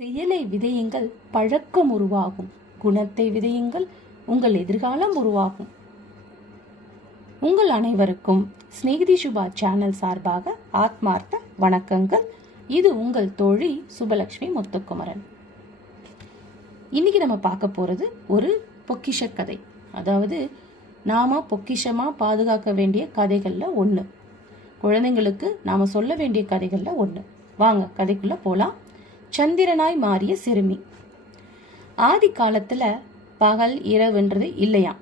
செயலை விதையுங்கள் பழக்கம் உருவாகும். குணத்தை விதையுங்கள் உங்கள் எதிர்காலம் உருவாகும். உங்கள் அனைவருக்கும் ஸ்நேகிதி சுபா சேனல் சார்பாக ஆத்மார்த்த வணக்கங்கள். இது உங்கள் தோழி சுபலக்ஷ்மி முத்துக்குமரன். இன்னைக்கு நம்ம பார்க்க போகிறது ஒரு பொக்கிஷ கதை. அதாவது நாம பொக்கிஷமா பாதுகாக்க வேண்டிய கதைகளில் ஒன்று குழந்தைங்களுக்கு நாம சொல்ல வேண்டிய கதைகளில் ஒன்று வாங்க கதைக்குள்ள போலாம். சந்திரனாய் மாறிய சிறுமி. ஆதி காலத்தில் பகல் இரவுன்றது இல்லையாம்.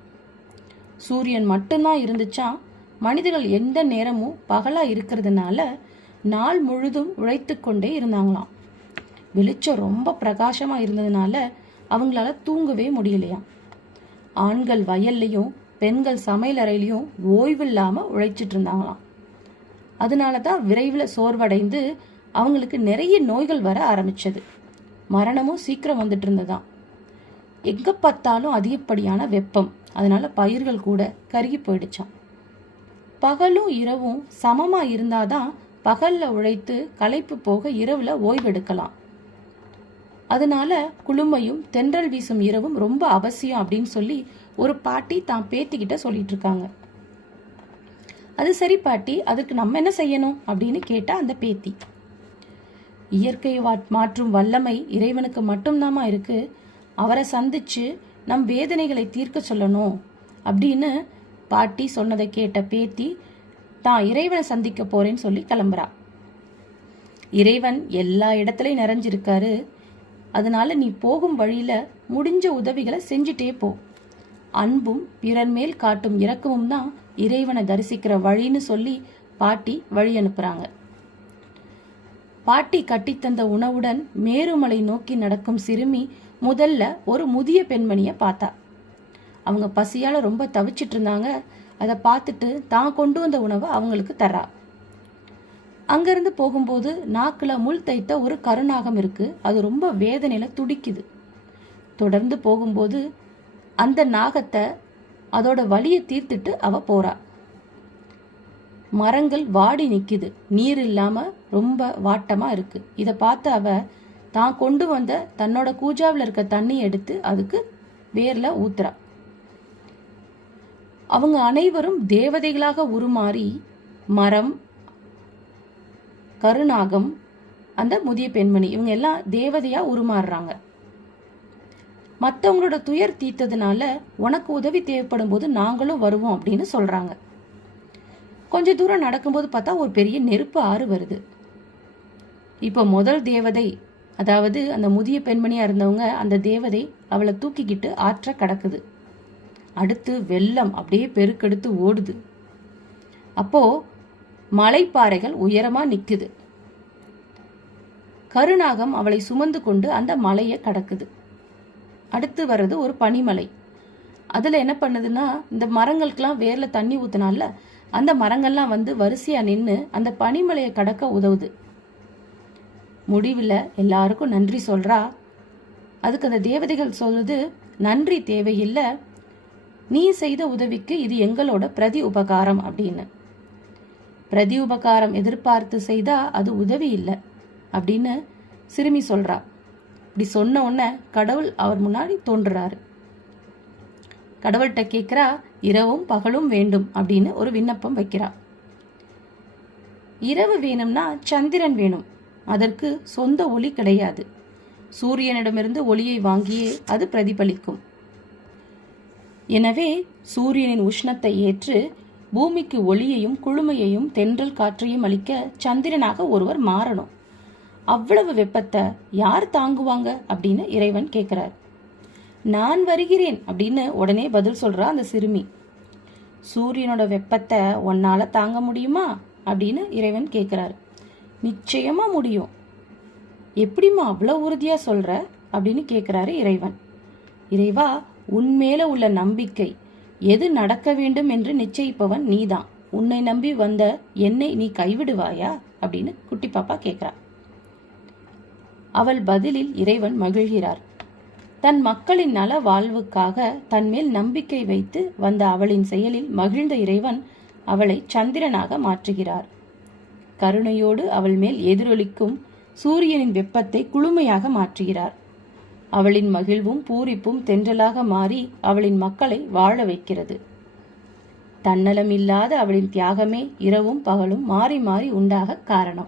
சூரியன் மட்டும்தான் இருந்துச்சா? மனிதர்கள் எந்த நேரமும் பகலாக இருக்கிறதுனால நாள் முழுதும் உழைத்து கொண்டே இருந்தாங்களாம். வெளிச்சம் ரொம்ப பிரகாசமாக இருந்ததுனால அவங்களால தூங்கவே முடியலையாம். ஆண்கள் வயல்லையும் பெண்கள் சமையலறையிலையும் ஓய்வில்லாமல் உழைச்சிட்டு இருந்தாங்களாம். அதனால தான் விரைவில் சோர்வடைந்து அவங்களுக்கு நிறைய நோய்கள் வர ஆரம்பிச்சது. மரணமும் சீக்கிரம் வந்துட்டு இருந்ததாம். எங்க பார்த்தாலும் அதிகப்படியான வெப்பம். அதனால பயிர்கள் கூட கருகி போயிடுச்சாம். பகலும் இரவும் சமமா இருந்தாதான் பகல்ல உழைத்து களைப்பு போக இரவுல ஓய்வெடுக்கலாம். அதனால குளுமையும் தென்றல் வீசும் இரவும் ரொம்ப அவசியம் அப்படின்னு சொல்லி ஒரு பாட்டி தான் பேத்திக்கிட்ட சொல்லிட்டு இருக்காங்க. அது சரி பாட்டி அதுக்கு நம்ம என்ன செய்யணும் அப்படின்னு கேட்டா அந்த பேத்தி. இயற்கை மாற்றும் வல்லமை இறைவனுக்கு மட்டும்தாமா இருக்கு. அவரை சந்திச்சு நம் வேதனைகளை தீர்க்க சொல்லணும். அப்படின்னு பாட்டி சொன்னதை கேட்ட பேத்தி தான் இறைவனை சந்திக்க போறேன்னு சொல்லி கிளம்புறா. இறைவன் எல்லா இடத்துலையும் நிறைஞ்சிருக்காரு. அதனால நீ போகும் வழியில முடிஞ்ச உதவிகளை செஞ்சுட்டே போ. அன்பும் பிறர் மேல் காட்டும் இரக்கமும் தான் இறைவனை தரிசிக்கிற வழின்னு சொல்லி பாட்டி வழி அனுப்புறாங்க. பாட்டி கட்டித்தந்த உணவுடன் மேருமலை நோக்கி நடக்கும் சிறுமி முதல்ல ஒரு முதிய பெண்மணிய பார்த்தா. அவங்க பசியால ரொம்ப தவிச்சிட்டு இருந்தாங்க. அதை பார்த்துட்டு தான் கொண்டு வந்த உணவை அவங்களுக்கு தர்றா அங்கிருந்து போகும்போது நாக்குல முள் தைத்த ஒரு கருநாகம் இருக்கு. அது ரொம்ப வேதனையில துடிக்குது. தொடர்ந்து போகும்போது அந்த நாகத்தை அதோட வழியை தீர்த்துட்டு அவ போறா. மரங்கள் வாடி நிக்குது. நீர் இல்லாம ரொம்ப வாட்டமா இருக்கு. இத பார்த்து அவ தான் கொண்டு வந்த தன்னோட கூஜாவில் இருக்க தண்ணி எடுத்து அதுக்கு வேர்ல ஊத்துறா. அவங்க அனைவரும் தேவதைகளாக உருமாறி மரம் கருநாகம் அந்த முதிய பெண்மணி இவங்க எல்லாம் தேவதையா உருமாறுறாங்க. மற்றவங்களோட துயர் தீர்த்ததுனால உனக்கு உதவி தேவைப்படும் போது நாங்களும் வருவோம் அப்படின்னு சொல்றாங்க. கொஞ்ச தூரம் நடக்கும்போது பார்த்தா ஒரு பெரிய நெருப்பு ஆறு வருது. இப்போ முதல் தேவதை அதாவது அந்த முதிய பெண்மணியாக இருந்தவங்க அந்த தேவதை அவளை தூக்கிக்கிட்டு ஆற்ற கடக்குது. அடுத்து வெள்ளம் அப்படியே பெருக்கெடுத்து ஓடுது. அப்போ மலைப்பாறைகள் உயரமாக நிற்குது கருநாகம் அவளை சுமந்து கொண்டு அந்த மலையை கடக்குது. அடுத்து வர்றது ஒரு பனிமலை. அதில் என்ன பண்ணுதுன்னா இந்த மரங்களுக்கெல்லாம் வேரில் தண்ணி ஊற்றினால அந்த மரங்கள்லாம் வந்து வரிசையா நின்று அந்த பனிமலையை கடக்க உதவுது. முடிவில் எல்லாருக்கும் நன்றி சொல்றா. அதுக்கு அந்த தேவதைகள் சொல்லுது நன்றி தேவையில்லை. நீ செய்த உதவிக்கு இது எங்களோட பிரதி உபகாரம் அப்படின்னு. பிரதி உபகாரம் எதிர்பார்த்து செய்தா அது உதவி இல்லை அப்படின்னு சிறுமி சொல்றா. இப்படி சொன்ன உடனே கடவுள் அவர் முன்னாடி தோன்றுறாரு. கடவுள்கிட்ட கேட்குறா இரவும் பகலும் வேண்டும் அப்படின்னு ஒரு விண்ணப்பம் வைக்கிறா. இரவு வேணும்னா சந்திரன் வேணும். அதற்கு சொந்த ஒளி கிடையாது. சூரியனிடமிருந்து ஒளியை வாங்கியே அது பிரதிபலிக்கும். எனவே சூரியனின் உஷ்ணத்தை ஏற்று பூமிக்கு ஒளியையும் குளுமையையும் தென்றல் காற்றையும் அளிக்க சந்திரனாக ஒருவர் மாறணும். அவ்வளவு வெப்பத்தை யார் தாங்குவாங்க அப்படின்னு இறைவன் கேட்கிறார். நான் வருகிறேன் அப்படின்னு உடனே பதில் சொல்றா அந்த சிறுமி. சூரியனோட வெப்பத்தை உன்னால தாங்க முடியுமா? அப்படின்னு இறைவன் கேட்கிறாரு நிச்சயமா முடியும். எப்படிம்மா அவ்வளோ உறுதியா சொல்ற? அப்படின்னு கேட்கிறாரு இறைவன். இறைவா உன்மேல உள்ள நம்பிக்கை எது நடக்க வேண்டும் என்று நிச்சயிப்பவன் நீதான். உன்னை நம்பி வந்த என்னை நீ கைவிடுவாயா? அப்படின்னு குட்டி பாப்பா கேட்கிறா அவள் பதிலில் இறைவன் மகிழ்கிறார். தன் மக்களின் நல வாழ்வுக்காக தன்மேல் நம்பிக்கை வைத்து வந்த அவளின் செயலில் மகிழ்ந்த இறைவன் அவளை சந்திரனாக மாற்றுகிறார். கருணையோடு அவள் மேல் எதிரொலிக்கும் சூரியனின் வெப்பத்தை குளுமையாக மாற்றுகிறார். அவளின் மகிழ்வும் பூரிப்பும் தென்றலாக மாறி அவளின் மக்களை வாழ வைக்கிறது. தன்னலம் இல்லாத அவளின் தியாகமே இரவும் பகலும் மாறி மாறி உண்டாக காரணம்.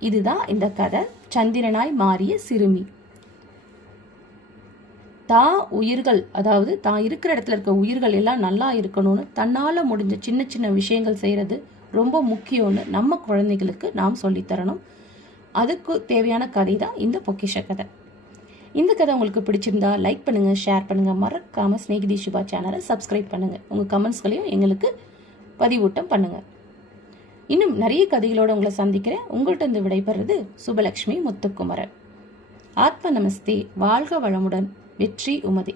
இதுதான் இந்த கதை. சந்திரனாய் மாறிய சிறுமி. தான் உயிர்கள் அதாவது தான் இருக்கிற இடத்துல இருக்க உயிர்கள் எல்லாம் நல்லா இருக்கணும்னு தன்னால் முடிஞ்ச சின்ன சின்ன விஷயங்கள் செய்கிறது ரொம்ப முக்கியம்னு நம்ம குழந்தைகளுக்கு நாம் சொல்லித்தரணும் அதுக்கு தேவையான கதை தான் இந்த பொக்கிஷ கதை. இந்த கதை உங்களுக்கு பிடிச்சிருந்தா லைக் பண்ணுங்க ஷேர் பண்ணுங்க. மறக்காம ஸ்நேகிதி சுபா சேனலை சப்ஸ்கிரைப் பண்ணுங்க. உங்க கமெண்ட்ஸ்களையும் எங்களுக்கு பதிவூட்டம் பண்ணுங்க. இன்னும் நிறைய கதைகளோடு உங்களை சந்திக்கிறேன். உங்கள்கிட்ட இருந்து விடைபெறுறது சுபலக்ஷ்மி முத்துக்குமரன். ஆத்ம நமஸ்தே. வாழ்க வளமுடன். வெற்றி உமதி